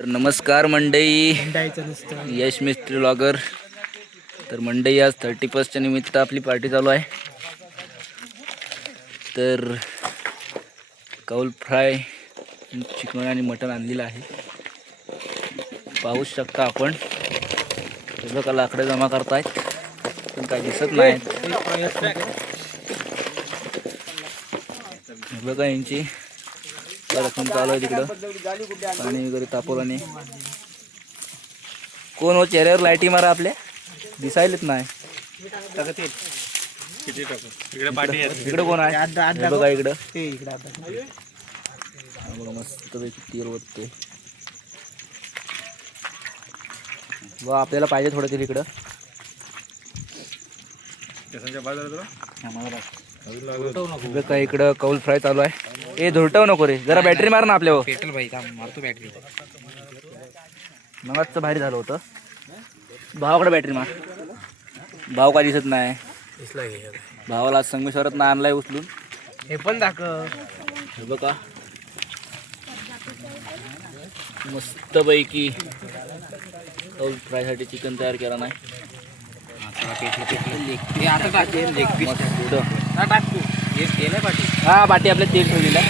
तर नमस्कार मंडई, यश मिस्त्री ब्लॉगर. तर मंडई आज 31च्या निमित्त आपली पार्टी चालू आहे. तर कौल फ्राय, चिकन आणि मटण आणलेलं आहे. पाहू शकता आपण. हे बघा लाकडं जमा करतायत पण काय दिसत नाही. हे बघा यांची रक्कम चालू आहे तिकडं. पाणी वगैरे तापवलं नाही. कोण हो चेहऱ्यावर लाईटी मारा आपल्या दिसायलेच नाही. इकडं कोण आहे? हे बघा इकडं मस्त पैकी तेल ओतते. वा आपल्याला पाहिजे थोडं तेल इकडं. बघा इकडं कौल फ्राय चालू आहे. ए धुरटव नको रे, जरा बॅटरी मार ना आपल्यावर. पेट्रोल भाई मारतो बॅटरी. मगाच भारी झालं होतं. भावाकडे बॅटरी मार. भाव काय दिसत नाही. भावाला संगमेश्वरात ना आणलाय उचलून. हे पण दाखव. हे बघा मस्त पैकी कौल फ्राय साठी चिकन तयार केला नाही. हा बाटी आपल्या तेल ठेवलेला.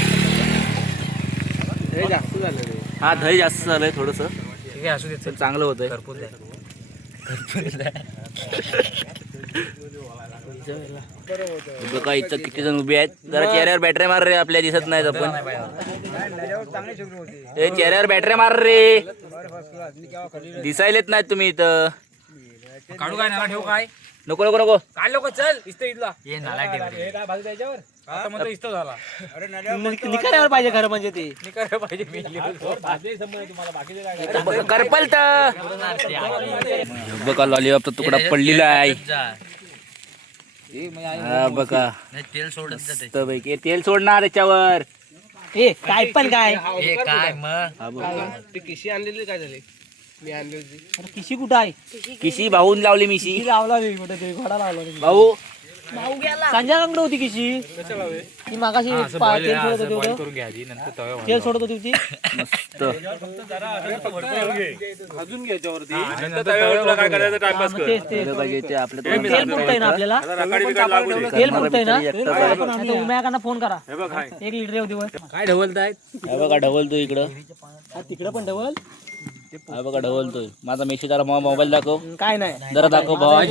जास्त झालं रे. हा दही जास्त झालंय थोडस. ठीक आहे असू दे, पण चांगलं होतंय. बघा इथं किती जण उभे आहेत. जरा चेहऱ्यावर बॅटरी मार रे, आपल्या दिसत नाही आपण. ए चेहऱ्यावर बॅटरी मार रे, दिसायलेत नाहीत तुम्ही इथं. काढू काय नाला ठेवू काय? नको नको नको काढ लोक चल इथं इथला हे नाला ठेव. हे काय बाजू त्याच्यावर आता मग इथं झाला. अरे निकाऱ्यावर पाहिजे खरं म्हणजे ते निकाऱ्यावर पाहिजे. मी भाजी समज तुम्हाला बाकीचे काय करपल तर. बघा लॉलीपॉप चा तुकडा पडलेला आहे. हा बघा तेल सोडत पैकी तेल सोडणार त्याच्यावर. ए काय पण काय हे काय मग ते किशी आणलेली काय झाले? मी आणली होती. अरे किशी कुठं आहे? किशी भाऊन लावली मिशी. लावला मी कुठे ते घोडा लावला भाऊ संजयकडे होती किशी. ती मागाशी तेल सोडत होती. तेल सोडत होती ती मस्त. अजून घ्यायच्यावरती आपल्या तेल पुरतंय ना आपल्याला. तेल पुरतंय ना. उम्याकांना फोन करा. 1 लिटर येऊ दिवस. काय ढवलताय? बघा ढवलतोय इकडं. तिकडं पण ढवल. हा बघा ढवलतोय. माझा मेशी जरा मोबाईल दाखव. काय नाही जरा दाखव भावा.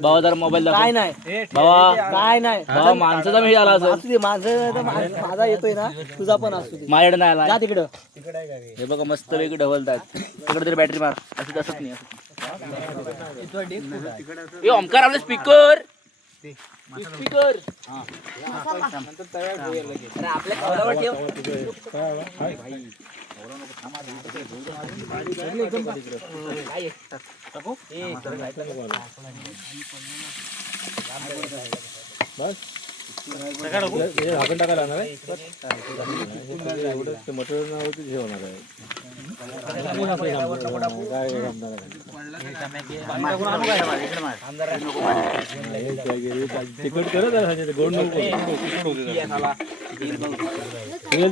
भावा जरा मोबाईल दाखव. काय नाही भावा काय नाही. भावा माणसाचा मेशी आला असं. असू दे माझं माझा येतोय ना, तुझा पण असू दे. माझ्याकडे नाही आला. जा तिकडं. हे बघा मस्त वेगळी ढवलतात. तिकडे तरी बॅटरी मार. असं तसंच नाही. हे ओमकार आपले स्पीकर स्पीकर आपल्या कवलावर ठेव.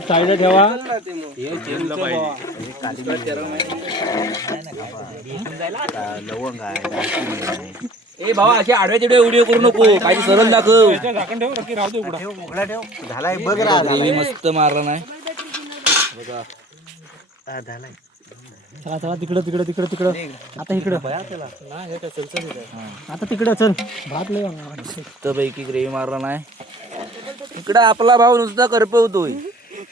साईड ठेवा. ए भावा असे आडवे तिडवे व्हिडिओ करू नको. काही सरळ दाखव. झालाय बघ. ग्रेव्ही मस्त मारला नाही. चला तिकडं तिकडं तिकडं तिकडं. आता इकडं आता तिकडं चल. भात लय मस्त पैकी ग्रेव्ही मारला नाही. इकडं आपला भाऊ नुसता करपवतोय.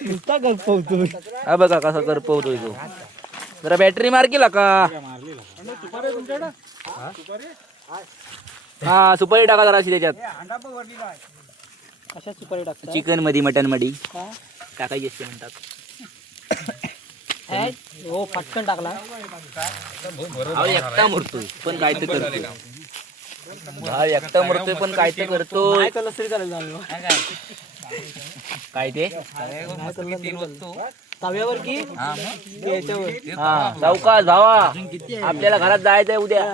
नुसता गप्पवतोय. हा बघा कसा करपवतोय तो. जरा बॅटरी मार केला का? हा सुपारी टाका जरा त्याच्यात. कशा सुपारी टाकता? चिकन मध्ये मटन मध्ये टाकायची असते म्हणतात. हो पटकन टाकला. भाव एकटा मरतोय पण काय तर करतोय. भाव एकटा मरतोय पण काय तर करतोय. काय ते तव्यावर की याच्यावर. हा जाऊ का जावा. आपल्याला घरात जायचंय उद्या.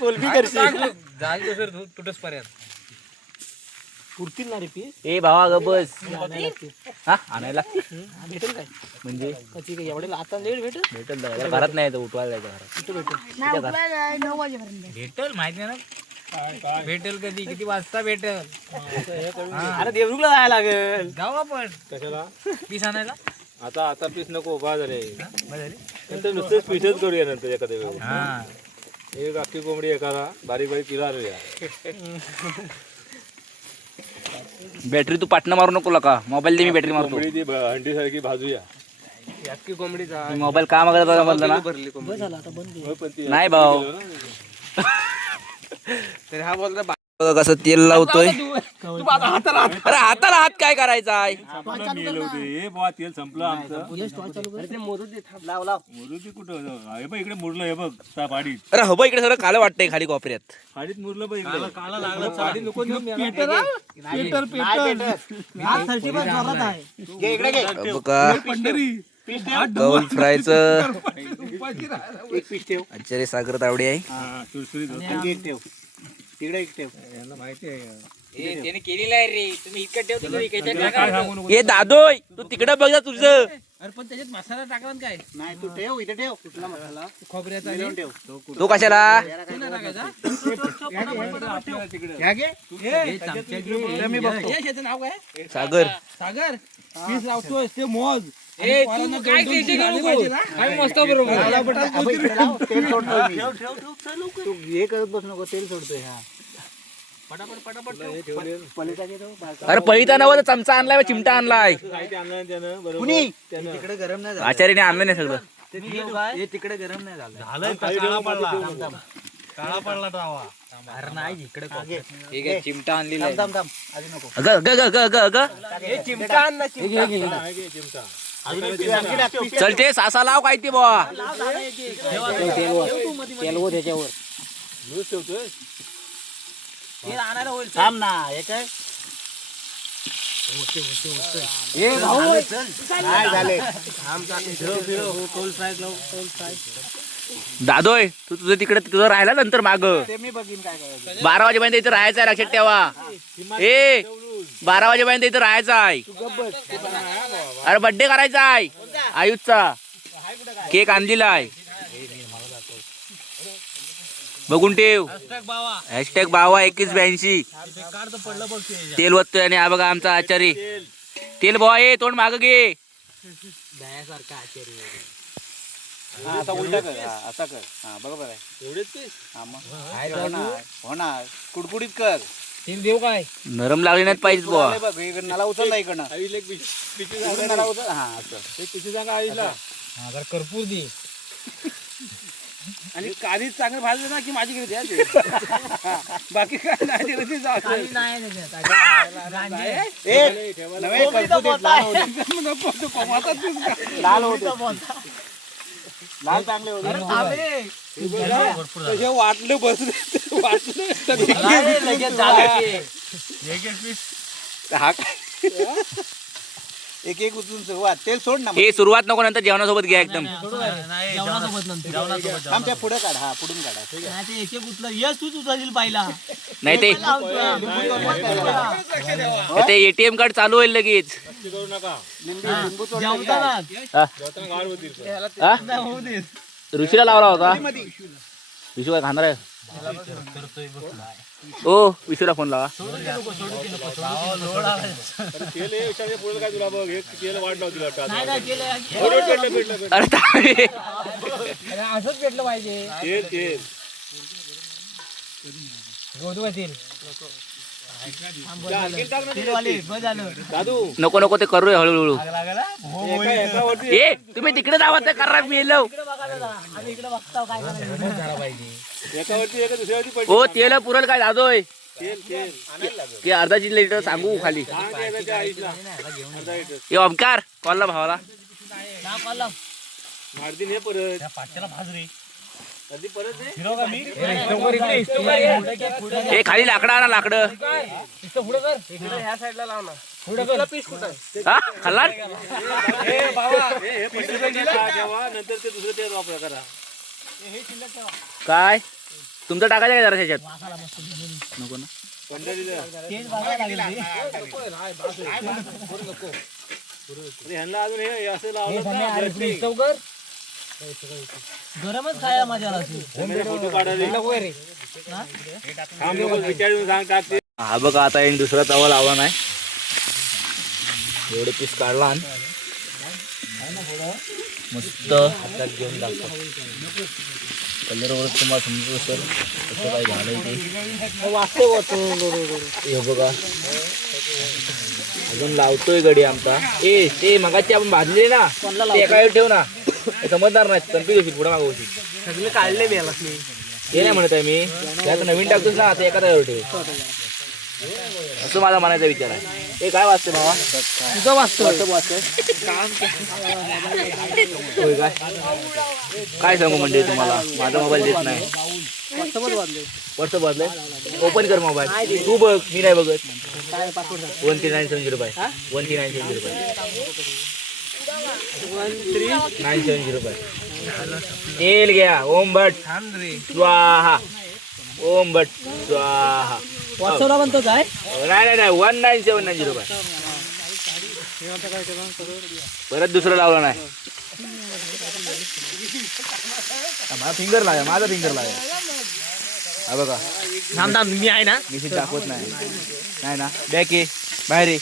कोलबी करशील. जायचं तुटच पर्यंत. पुरतील ना रे पीस ए भावा ग बस आणायला लागतील. हा आणायला भेटेल काय म्हणजे कधी काय एवढे आता लेट भेटेल भेटेल जरा. घरात नाही येतं उठवायला जायचं घरात कुठं भेटेल 9 वाजेपर्यंत भेटेल माहिती आहे ना भेटेल कधी किती वाजता भेटेल अरे देवरुखला जायला लागेल. जाऊ आपण कशाला पीस आणायला आता पीस नको बा झाले बरं नंतर नुसतेच पीसच करूया नंतर एखाद्या वेळी हा एक अख्खी कोंबडी एखादा बारीक बारीक पिला आणूया. बॅटरी तू पाटणं मारू नको का मोबाईल दे मी बॅटरी मारतो कोंबडी ती हंडी सारखी भाजूया. अख्खी कोंबडीचा मोबाईल का मागत होता म्हणलं ना बस झाला आता बंद होय, पण ती नाही भाऊ तर हा बोलता बघा कसं तेल लावतोय अरे हाताला हात काय करायचा आहे आम्हाला मेल होते हे बुवा तेल संपलं आमचं मोरू दे मोरू ती कुठं हे बघ इकडे मुरलं हे बघ त्या फाडीत अरे हो बा इकडे सगळं कालं वाटतंय खाली कोपऱ्यात फाडीत मुरलं बघ इकडे फाडी नको देऊ बघा गौल फ्रायचं आचार्य सागर तावडे आहे हा, सुरसुरीत होतं. यांना माहिती आहे त्याने केलेलं आहे रे तुम्ही इतकं ठेवतो तुम्ही त्याला काय सांगू नको ए दादोय तू तिकडे बघ जा तुझं अरे पण त्याच्यात मसाला टाकला ना काय नाही तू ठेव इथे ठेव कुठला मसाला खोबऱ्याचा आणि ठेव तो कशाला तो नाही टाकायचा? आपल्याला तिकडे घ्या घे हे चमचा घे. मी बघतो. यश, याचं नाव काय सागर सागर पीस लावतोय ते मोज तू काय आम्ही मस्त बरोबर तेल सोडतोय मी. तू हे करत बस नको तेल सोडतोय हा पलीचा घे तो, बारका. अरे पहिता नव्हता चमचा आणलाय बा, चिमटा आणलाय साहित्य आणलं त्यानं बरोबर कुणी तिकडे गरम नाही झालं आचार्याने आणलं नाही सगळं हे तिकडे गरम नाही झालं काळा पडला टावा अरे नाही इकडे ठीक आहे चिमटा आणलेला थांब आधी नको अगं ग ग ग ग ग चिमटा आण ना चल ते सासा लाव काय ते बुवा तेल वो त्याच्यावर लूज ठेवतोय आणायला होईल थांब ना हे काय ए भाऊ नाही झाले दादोय तू तुझं तिकडे तुझं राहिला नंतर माग ते मी बघीन काय करायचं 12 वाजेपर्यंत इथं राहायचं आहे लक्षात ठेवा ए 12 वाजेपर्यंत इथं राहायचं आहे अरे बर्थडे करायचा आहे आयुषचा केक आणलेला आहे बघून ठेव हॅशटॅग बावा 2182 तेल वततोय आणि हा बघा आमचा आचार्य तेल भावा ए तोंड माग घे दयासारखा आचार्य हा, आता उलटा कर हा, असा कर हा बरोबर आहे एवढेच पीस हा मग होणार कुडकुडीत कर तेल देऊ काय नरम लागले नाहीत पाहिजे बुवा आले बघ इकडं नला उचल ना इकडनं आईला एक पिशवी इकडं नला उचल हा असं एक पिशवी सांगा आईला हा जरा कर्पूर दे आणि काळी चांगलं भाजलं ना की माझी घरी द्या बाकी काय नाही दिलं ते जाऊ दे. ए, नवे कर्पूर देत, लाल होऊ दे. नको, तू कोमातच दिस का? लाल होऊ दे. लाल चांगले होऊ दे. तसे वाटलं बसले वाटलं हा काय? एक एक उचलून सुरुवात तेल सोड ना ए सुरुवात नको नंतर जेवणासोबत घ्या एकदम आमच्या पुढे काढ हा पुढून काढा ठीक आहे नाही ते एटीएम कार्ड चालू होईल लगेच करू नका लिंबू तोडलं काय? हा? जेवताना गाळ होतील हा? ऋषीला लावला होता विशू काय खाणार आहे ओ विशूला फोन लावा तेल हे विचारले पुढे काय तुला बघ हे तेल वाढलं तुला अरे तावडे. असंच भेटलं पाहिजे तेल तेल गोदवा तेल दादू नको नको ते करूया हळूहळू एकावरती ए तुम्ही तिकडे जावा ते करा मी येलो एकावरती एक दुसऱ्यावरती पडली ओ तेल पुरल काय दादोय तेल तेल ते अर्धा लिटर सांगू खाली सांग त्या आईला अर्धा लिटर ए ओमकार कॉलला भावाला मारतीन हे परत कधी परत ए खाली लाकडं आणा लाकडं ह्या साईडला लाव ना पुढे पीस कुठं हा खाल्ला हे पिशवी ठेवा नंतर ते दुसरं तेल वापर करा काय तुमचं टाकायचं काय जरा त्याच्यात नको ना ह्यांना अजून हे असं लावलं गरमच खायला मजा आला फोटो काढायला विचारून सांग टाकते. हा बघा आता एक दुसरा तवा लावला नाही, एवढे पीस काढला आणि मस्त हातात घेऊन दाखव कलरवर तुम्हाला समजू असेल कसं काय झालंय ते. हे बघा अजून लावतोय गडी आमचा. ते मगाची आपण भाजले ना ते एका वेळी ठेव ना, हे समजणार नाही, कन्फ्युज होशील पुढे मागं होशील. सगळे काढले मी ते नाही म्हणत आहे मी, हे आता नवीन टाकतोस ना ते एका वेळी ठेव, असं माझा म्हणायचा विचार आहे. हे काय वाचते बाबा तुझं वाचतो होय काय काय सांगू म्हणजे तुम्हाला, माझा मोबाईल देत नाही. व्हॉट्सअप वाजलंय, ओपन कर मोबाईल तू बघ, मी नाही बघत. 13970 रुपये 13970 रुपये 970 रुपये. तेल घ्या, ओम भट स्वाहा, ओम भट स्वाहा. व्हॉट्सअपला पण तोच आहे. नाही 19790 रुपये. परत दुसरं लावलं नाही. माझा फिंगर लावा, माझा फिंगर लावा. हा बघा मी आहे ना. मी दाखवत नाही ना. बॅक ये बाहेर ये.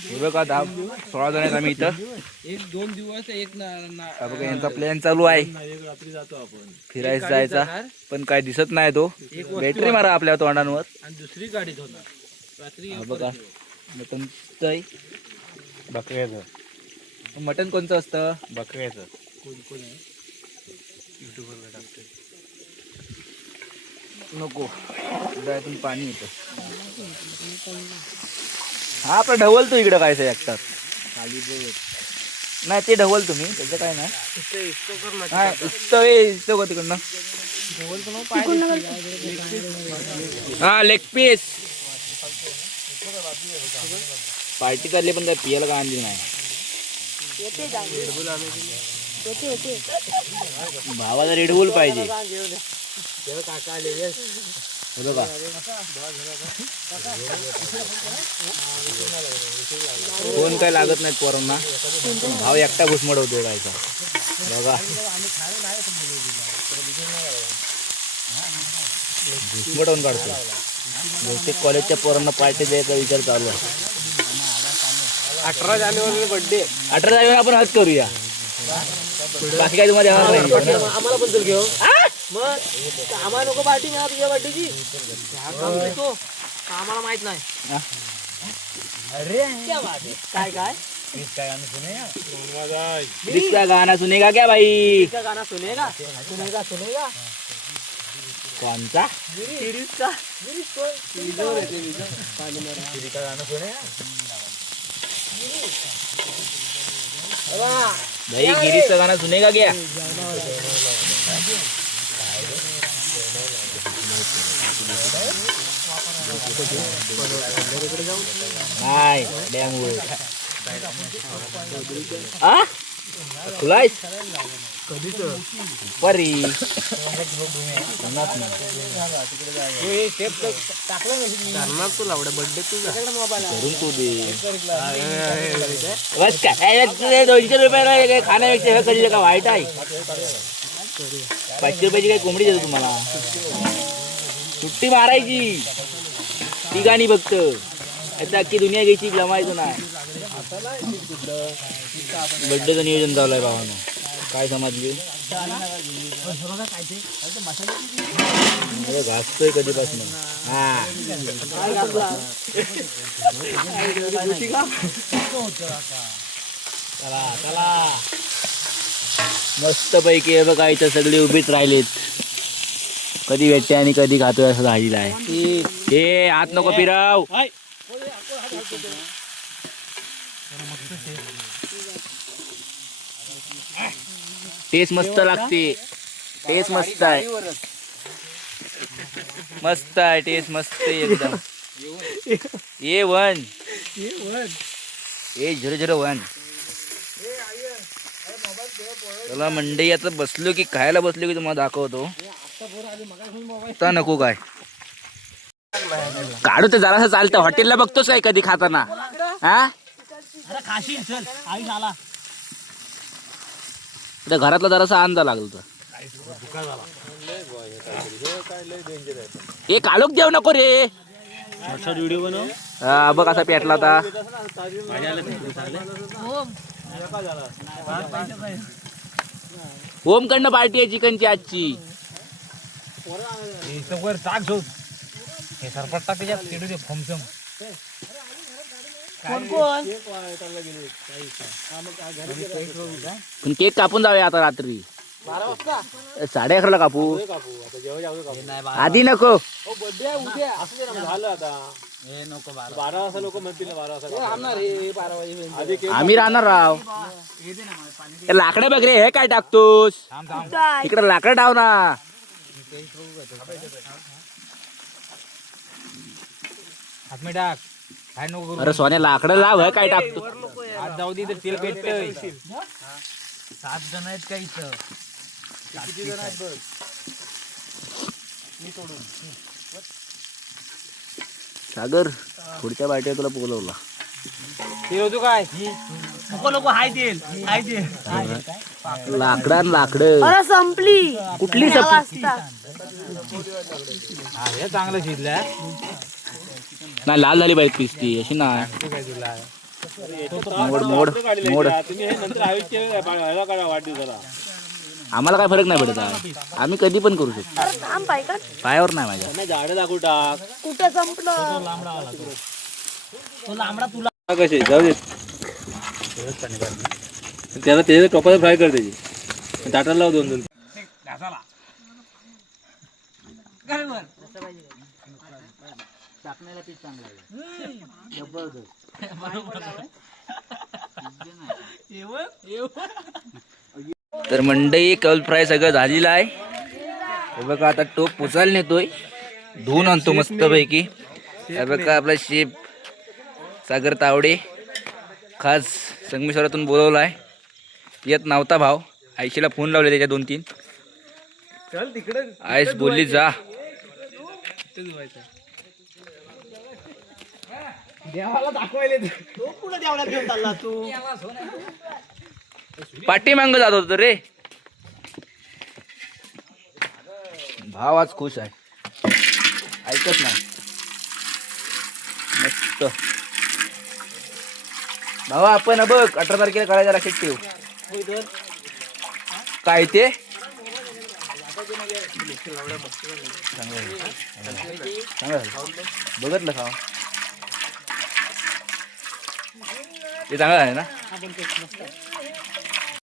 हे बघा 16 जण आहेत आम्ही इथं. 1-2 दिवस हा बघा यांचा प्लॅन चालू आहे फिरायला जायचा, पण काय दिसत नाही तो. बॅटरी मारा आपल्या तोंडांवर. आणि दुसरी गाडीत होणार रात्री. हा बघा मटन बकऱ्याचं मटन कोणतं असतं? बकऱ्याचं कोण आहे युट्यूबरला टाकतोय. नको डोळ्यातून पाणी येतं. हा आपला ढवल तो इकडं काय एकटाच खाली नाही, ते ढवल तुम्ही त्याचं काय नाही. इस्तो का तिकडनं. हा लेग पीस पार्टी चालली, पण काय पियाला काय आणली नाही. भावाला रेडबुल पाहिजे. हे बघा कोण काय लागत नाहीत पोरांना, भाव एकटा घुसमडवतोय गायचा. बघा घुसमडवून काढतो. बहुतेक कॉलेजच्या पोरांना पार्टी द्यायचा विचार चालू आहे. 18 जानेवारी बर्थडे. 18 जानेवारी आपण हज करूया. बाकी काय तुम्हाला देणार नाही. आम्हाला पण चल घेऊ. मग आम्हाला नको पार्टी मिळा तुझ्या बर्थडेची. आम्हाला माहित नाही. अरे काय काय इसका गाना सुनेगा क्या भाई? का गाना सुनेगा सुनेगा सुनेगा कौनसा? सिरीजचा भाई गिरीश का गाना सुनेगा क्या? नाही डॅमवर आ खुलायस परी करून तू दे बस काय 200 रुपये खाण्यापेक्षा हे कधी का वाईट आहे. 500 रुपयाची काही कोंबडी देतो तुम्हाला. सुट्टी मारायची ती गाणी फक्त, आता अख्खी दुनिया घ्यायची जमायचं नाही. बड्डेचं नियोजन चालू आहे भावानं. काय समजली घासतोय कधीपासून. हा चला चला मस्त पैकी आहे बघा. इथं सगळे उभीच राहिलेत. कधी भेटते आणि कधी खातोय असं झालेलं आहे. हे आत नको फिराव. टेस्ट मस्त लागते. टेस्ट मस्त आहे. मस्त आहे टेस्ट मस्त आहे एकदम. A1 A001. चला मंडई आता बसलो की खायला बसलो की तुम्हाला दाखवतो. आता नको काय काढू तर जरासं चालतं. हॉटेलला बघतोस काय कधी खाताना? हा खाशी चल आई झाला त्या घरातला जरासा अंदा लागला तर ए काळोख देऊ नको रे. व्हिडिओ बनव. हा बघ असा पेटला होता. ओम कडनं पार्टी आहे चिकनची आजची. वर टाक झोप हे सरपट टाक त्याच्यात तिडू दे फमसम. पण केक कापून जाऊया आता रात्री 11:30 कापू. आधी नको. झालं आता हे नको 12 वाजता लोक म्हणतील ना 12 वाजता आम्ही राहणार राव. लाकडं बघ रे. हे काय टाकतोस इकडे? लाकडं टाव ना. हात मी टाक काय नको करू. अरे सोन्या लाकडं लाव. हे काय टाकतो? हात जाऊ दे तर तेल पेटतंय. 7 जण आहेत का इथं? सागर पुढच्या पार्टीला तुला बोलवला. तेल होतो काय नको नको हाय तेल हाय तेल. लाकडं संपली कुठली संपली? हा हे चांगलं शिजलं. नाही लाल झाली पाहिजे पीस ती अशी ना. काय तुला मोड मोड मोड. तुम्ही हे नंतर आयुष्य ह्याला काढा वाढदिवसाला. आम्हाला काय फरक नाही पडत आहे. आम्ही कधी पण करू शकतो. अरे थांब बायका पायावर नाही माझ्या. त्यांना झाडं दाखवू टाक. कुठं संपलं? तो लांबडा तुला कसे जाऊ दे त्याला त्याच्या टोपाला फ्राय कर त्याची ताटाला लाव 2-2. तर मंडई कल फ्राय सगळं झालेलं आहे. हे बघा आता टोप पुसायला नेतोय. धुवून आणतो मस्त पैकी. हे बघा आपला शेफ सागर तावडे खास संगमेश्वरातून बोलवलाय. येत नव्हता भाव. आयशीला फोन लावले त्याच्या 2-3. चल तिकडे आईस बोलली जा. देवाला दाखवायला तो पुढे देवळात घेऊन चालला तू. पाठीमांग जात होतो रे. भाव आज खुश आहे. ऐकत नाही. मस्त भावा आपण बघ 18 तारखेला करायचं लक्षात ठेव. काय ते बघितलं का ते चांगलं आहे ना.